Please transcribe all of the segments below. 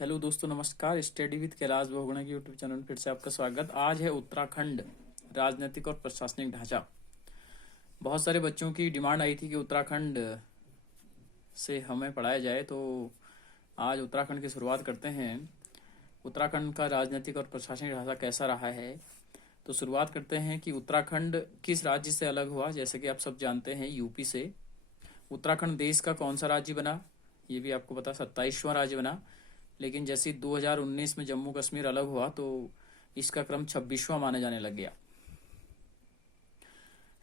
Hello दोस्तों, नमस्कार। Study with Kailash Bahuguna की यूट्यूब चैनल में फिर से आपका स्वागत। आज है उत्तराखंड राजनीतिक और प्रशासनिक ढांचा। बहुत सारे बच्चों की डिमांड आई थी कि उत्तराखंड से हमें पढ़ाया जाए, तो आज उत्तराखंड की शुरुआत करते हैं। उत्तराखंड का राजनीतिक और प्रशासनिक ढांचा कैसा रहा है, तो शुरुआत करते हैं कि उत्तराखंड किस राज्य से अलग हुआ। जैसे कि आप सब जानते हैं, यूपी से। उत्तराखंड देश का कौन सा राज्य बना, ये भी आपको पता, 27वां राज्य बना। लेकिन जैसे 2019 में जम्मू कश्मीर अलग हुआ तो इसका क्रम 26वां माने जाने लग गया।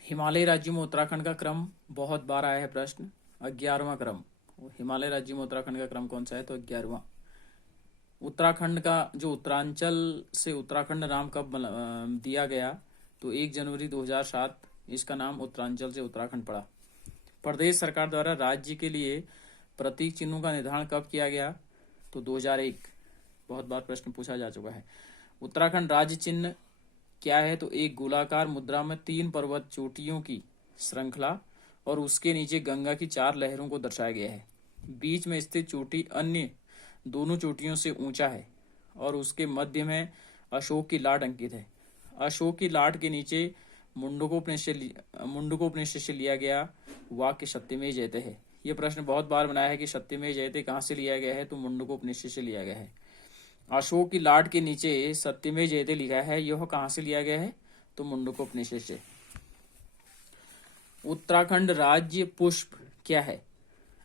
हिमालयी राज्यों में उत्तराखंड का क्रम बहुत बार आया है प्रश्न, 11वां क्रम। हिमालय राज्यों में उत्तराखंड का क्रम कौन सा है, तो 11वां। उत्तराखंड का जो उत्तरांचल से उत्तराखंड नाम कब दिया गया, तो 1 जनवरी 2007 इसका नाम उत्तरांचल से उत्तराखंड पड़ा। प्रदेश सरकार द्वारा राज्य के लिए प्रतीक चिन्हों का निर्धारण कब किया गया, तो 2001। बहुत बार प्रश्न पूछा जा चुका है। उत्तराखंड राज्य चिन्ह क्या है, तो एक गोलाकार मुद्रा में 3 पर्वत चोटियों की श्रृंखला और उसके नीचे गंगा की 4 लहरों को दर्शाया गया है। बीच में स्थित चोटी अन्य दोनों चोटियों से ऊंचा है और उसके मध्य में अशोक की लाट अंकित है। अशोक की लाट के नीचे मुंडकोपनिषद से लिया गया वाक्य सत्यमेव जयते है। ये प्रश्न बहुत बार बनाया है कि सत्यमेव जयते कहाँ से लिया गया है, तो मुंडकोपनिषद से लिया गया है। अशोक की लाट के नीचे सत्यमेव जयते लिखा है, यह कहाँ से लिया गया है, तो मुंडकोपनिषद से। उत्तराखंड राज्य पुष्प क्या है,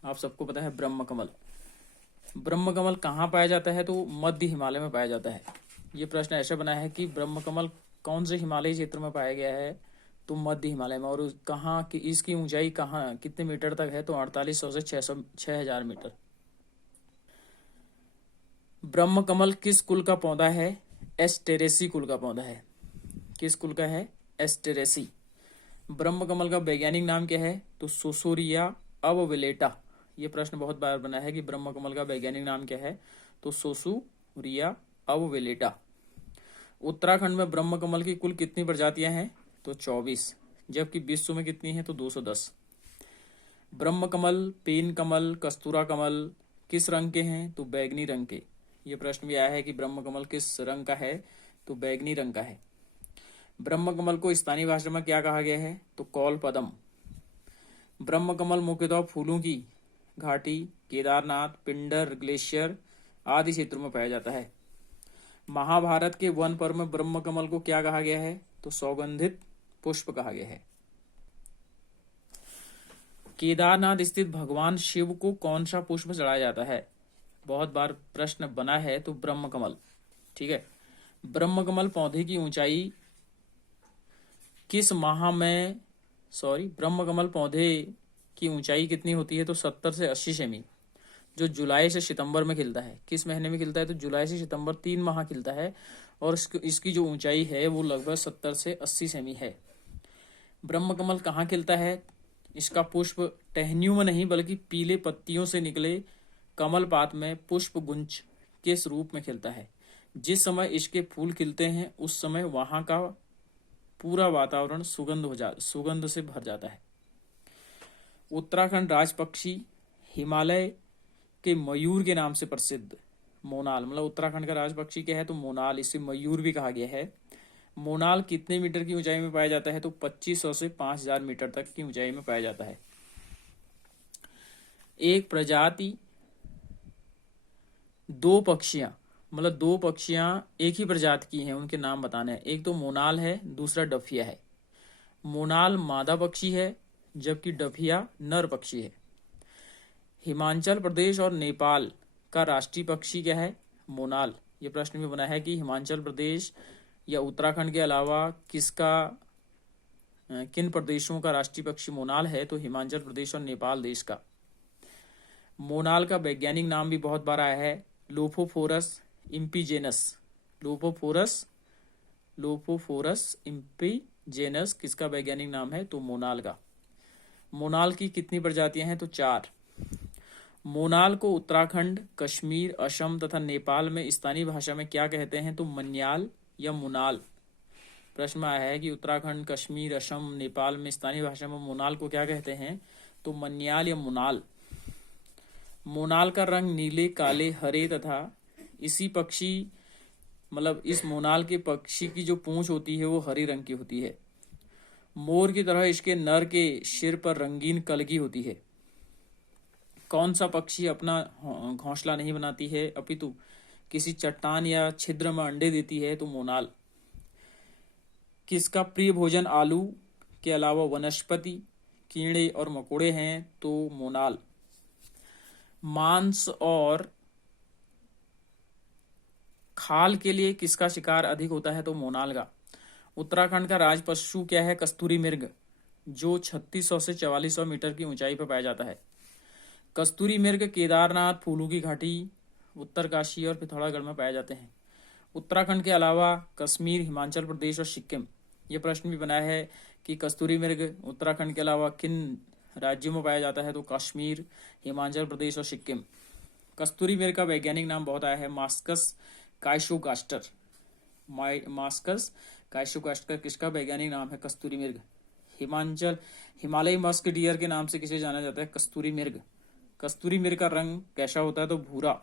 आप सबको पता है, ब्रह्म कमल। ब्रह्म कमल कहाँ पाया जाता है, तो मध्य हिमालय में पाया जाता है। ये प्रश्न ऐसा बना है कि ब्रह्म कमल कौन से हिमालयी क्षेत्र में पाया गया है, तो मध्य हिमालय में। और कहाँ की इसकी ऊंचाई कहाँ कितने मीटर तक है, तो 4800 से 6000 मीटर। ब्रह्म कमल किस कुल का पौधा है, एस्टेरेसी कुल का पौधा है। किस कुल का है, एस्टेरेसी। ब्रह्म कमल का वैज्ञानिक नाम क्या है, तो सोसोरिया अवविलेटा। ये प्रश्न बहुत बार बना है कि ब्रह्म कमल का वैज्ञानिक नाम क्या है, तो सोसोरिया अवविलेटा। उत्तराखंड में ब्रह्म कमल की कुल कितनी प्रजातियां हैं, तो 24, जबकि विश्व में कितनी है, तो 210। ब्रह्म कमल, पेन कमल, कस्तूरा कमल किस रंग के हैं, तो बैगनी रंग के। ये प्रश्न भी आया है कि ब्रह्म कमल किस रंग का है, तो बैगनी रंग का है। ब्रह्म कमल को स्थानीय भाषा में क्या कहा गया है, तो कौल पदम। ब्रह्म कमल मुख्यतः फूलों की घाटी, केदारनाथ, पिंडर ग्लेशियर आदि क्षेत्रों में पाया जाता है। महाभारत के वन पर्व में ब्रह्म कमल को क्या कहा गया है, तो सौगंधित पुष्प कहा गया है। केदारनाथ स्थित भगवान शिव को कौन सा पुष्प चढ़ाया जाता है, बहुत बार प्रश्न बना है, तो ब्रह्म कमल। ठीक है। ब्रह्म कमल पौधे की ऊंचाई किस माह में, ब्रह्म कमल पौधे की ऊंचाई कितनी होती है, तो 70 से 80 सेमी, जो जुलाई से सितंबर में खिलता है। किस महीने में खिलता है, तो जुलाई से सितंबर 3 माह खिलता है। और इसकी जो ऊंचाई है वो लगभग 70 से 80 सेमी है। ब्रह्म कमल कहाँ खिलता है, इसका पुष्प टहनियों में नहीं बल्कि पीले पत्तियों से निकले कमल पात में पुष्प गुंज के स्वरूप में खिलता है। जिस समय इसके फूल खिलते हैं उस समय वहां का पूरा वातावरण सुगंध से भर जाता है। उत्तराखंड राज पक्षी हिमालय के मयूर के नाम से प्रसिद्ध मोनाल, मतलब उत्तराखंड का राज पक्षी क्या है, तो मोनाल। इसे मयूर भी कहा गया है। मोनाल कितने मीटर की ऊंचाई में पाया जाता है, तो 2500 से 5000 मीटर तक की ऊंचाई में पाया जाता है। एक प्रजाति दो पक्षियां एक ही प्रजाति की हैं, उनके नाम बताने हैं। एक तो मोनाल है, दूसरा डफिया है। मोनाल मादा पक्षी है, जबकि डफिया नर पक्षी है। हिमाचल प्रदेश और नेपाल का राष्ट्रीय पक्षी क्या है, मोनाल। ये प्रश्न भी बना है कि हिमाचल प्रदेश या उत्तराखंड के अलावा किन प्रदेशों का राष्ट्रीय पक्षी मोनाल है, तो हिमाचल प्रदेश और नेपाल देश का। मोनाल का वैज्ञानिक नाम भी बहुत बार आया है, लोफोफोरस इम्पीजेनस। लोफोफोरस इम्पीजेनस किसका वैज्ञानिक नाम है, तो मोनाल का। मोनाल की कितनी प्रजातियां हैं, तो 4। मोनाल को उत्तराखंड, कश्मीर, असम तथा नेपाल में स्थानीय भाषा में क्या कहते हैं, तो मन्याल या मुनाल। प्रश्न आया है कि उत्तराखंड, कश्मीर, असम, नेपाल में स्थानीय भाषा में मोनाल को क्या कहते हैं, तो मन्याल या मुनाल। मोनाल का रंग नीले, काले, हरे तथा इसी पक्षी मतलब इस मोनाल के पक्षी की जो पूंछ होती है वो हरी रंग की होती है। मोर की तरह इसके नर के सिर पर रंगीन कलगी होती है। कौन सा पक्षी अपना घोंसला नहीं बनाती है अपितु किसी चट्टान या छिद्र में अंडे देती है? तो मोनाल। किसका प्रिय भोजन आलू के अलावा वनस्पति, कीड़े और मकोड़े हैं? तो मोनाल। मांस और खाल के लिए किसका शिकार अधिक होता है? तो मोनाल का। उत्तराखंड का राज पशु क्या है? कस्तूरी मृग, जो 3600 से 4400 मीटर की ऊंचाई पर पाया जाता है। कस्तूरी मृग केदारनाथ, फूलों की घाटी, उत्तरकाशी और पिथौरागढ़ में पाए जाते हैं। उत्तराखंड के अलावा कश्मीर, हिमाचल प्रदेश और सिक्किम। ये प्रश्न भी बनाया है कि कस्तूरी मृग उत्तराखंड के अलावा किन राज्यों में पाया जाता है? तो कश्मीर, हिमाचल प्रदेश और सिक्किम। कस्तूरी मृग का वैज्ञानिक नाम बहुत आया है, मास्कस काइशोगास्टर। मास्कस काइशोगास्टर किसका वैज्ञानिक नाम है? कस्तूरी मृग। हिमालयी मस्क डियर के नाम से किसे जाना जाता है? कस्तूरी मृग। कस्तूरी मृग का रंग कैसा होता है? तो भूरा,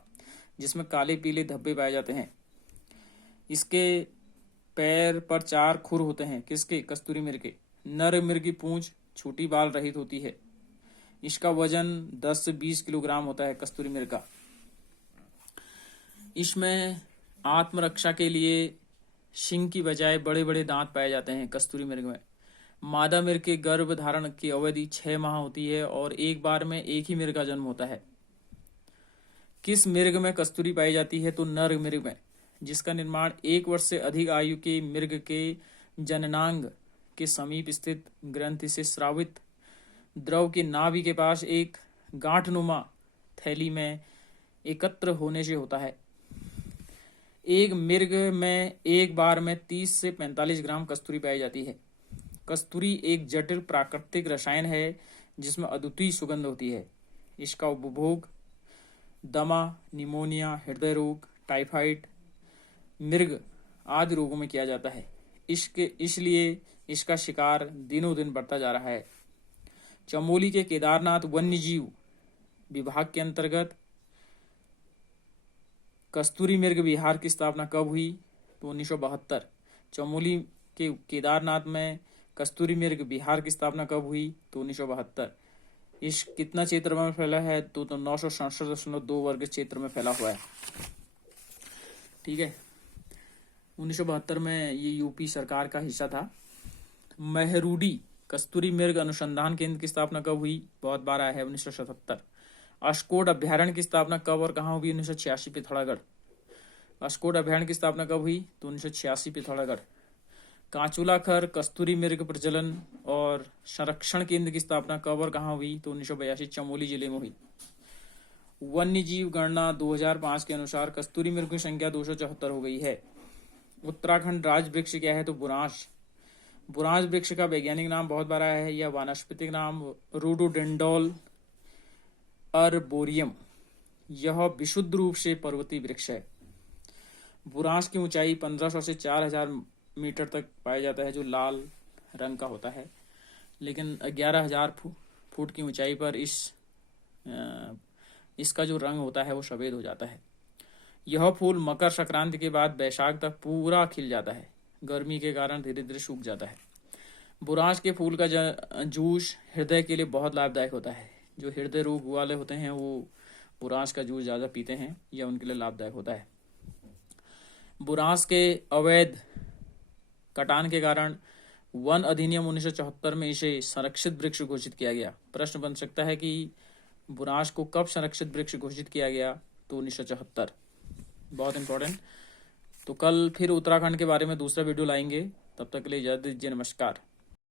जिसमें काले पीले धब्बे पाए जाते हैं। इसके पैर पर 4 खुर होते हैं। किसके? कस्तूरी मृग के। नर मृग की पूंछ छोटी बाल रहित होती है। इसका वजन 10 से 20 किलोग्राम होता है कस्तूरी मृग का। इसमें आत्मरक्षा के लिए शिंग की बजाय बड़े बड़े दांत पाए जाते हैं कस्तूरी मृग में। मादा मृग के गर्भ धारण की अवधि 6 माह होती है और एक बार में एक ही मृग का जन्म होता है। किस मृग में कस्तूरी पाई जाती है? तो नर मृग में, जिसका निर्माण 1 वर्ष से अधिक आयु के मृग के जननांग के समीप स्थित ग्रंथि से स्रावित द्रव के नाभि के पास एक गांठनुमा थैली में एकत्र होने से होता है। एक मृग में एक बार में 30 से 45 ग्राम कस्तूरी पाई जाती है। कस्तूरी एक जटिल प्राकृतिक रसायन है जिसमें अद्वितीय सुगंध होती है। इसका उपभोग दमा, निमोनिया, हृदय रोग, टाइफाइड, मृग आदि रोगों में किया जाता है। इसलिए इसका शिकार दिनों दिन बढ़ता जा रहा है। चमोली के केदारनाथ वन्यजीव विभाग के अंतर्गत कस्तूरी मृग विहार की स्थापना कब हुई? तो 1972। चमोली के केदारनाथ में कस्तूरी मृग विहार की स्थापना कब हुई? तो 1972। इस कितना क्षेत्र में फैला है? तो 967.2 वर्ग क्षेत्र में फैला हुआ है। ठीक है। 1972 में ये यूपी सरकार का हिस्सा था। मेहरूडी कस्तूरी मृग अनुसंधान केंद्र की स्थापना कब हुई? बहुत बार आया है, 1977। अस्कोड अभ्यारण्य की स्थापना कब और कहाँ हुई? 1986 पिथौरागढ़। अस्कोड अभ्यारण्य की स्थापना कब हुई? तो 1986 पिथौरागढ़। कांचुला खर कस्तूरी मृग प्रजनन और संरक्षण केंद्र की स्थापना कब और कहाँ हुई? तो 1982 चमोली जिले में हुई। वन्य जीव गणना 2005 के अनुसार कस्तूरी मृग की संख्या 274 हो गई है। उत्तराखंड राज वृक्ष क्या है? तो बुरांश। बुरांश वृक्ष का वैज्ञानिक नाम बहुत बार आया है, या वानस्पतिक नाम रोडोडेंड्रॉन अर्बोरियम। यह विशुद्ध रूप से पर्वतीय वृक्ष है। बुरांश की ऊंचाई 1500 से 4000 मीटर तक पाया जाता है, जो लाल रंग का होता है, लेकिन 11000 फुट की ऊंचाई पर इसका जो रंग होता है वो सफेद हो जाता है। यह फूल मकर संक्रांति के बाद वैशाख तक पूरा खिल जाता है। गर्मी के कारण धीरे धीरे सूख जाता है। बुरांश के फूल का जूस हृदय के लिए बहुत लाभदायक होता है। जो हृदय रोग वाले होते हैं वो बुरांश का जूस ज़्यादा पीते हैं, यह उनके लिए लाभदायक होता है। बुरांश के अवैध कटान के कारण वन अधिनियम 1974 में इसे संरक्षित वृक्ष घोषित किया गया। प्रश्न बन सकता है कि बुरांश को कब संरक्षित वृक्ष घोषित किया गया? तो 1974। बहुत इंपॉर्टेंट। तो कल फिर उत्तराखंड के बारे में दूसरा वीडियो लाएंगे। तब तक के लिए इजाजत दीजिए। नमस्कार।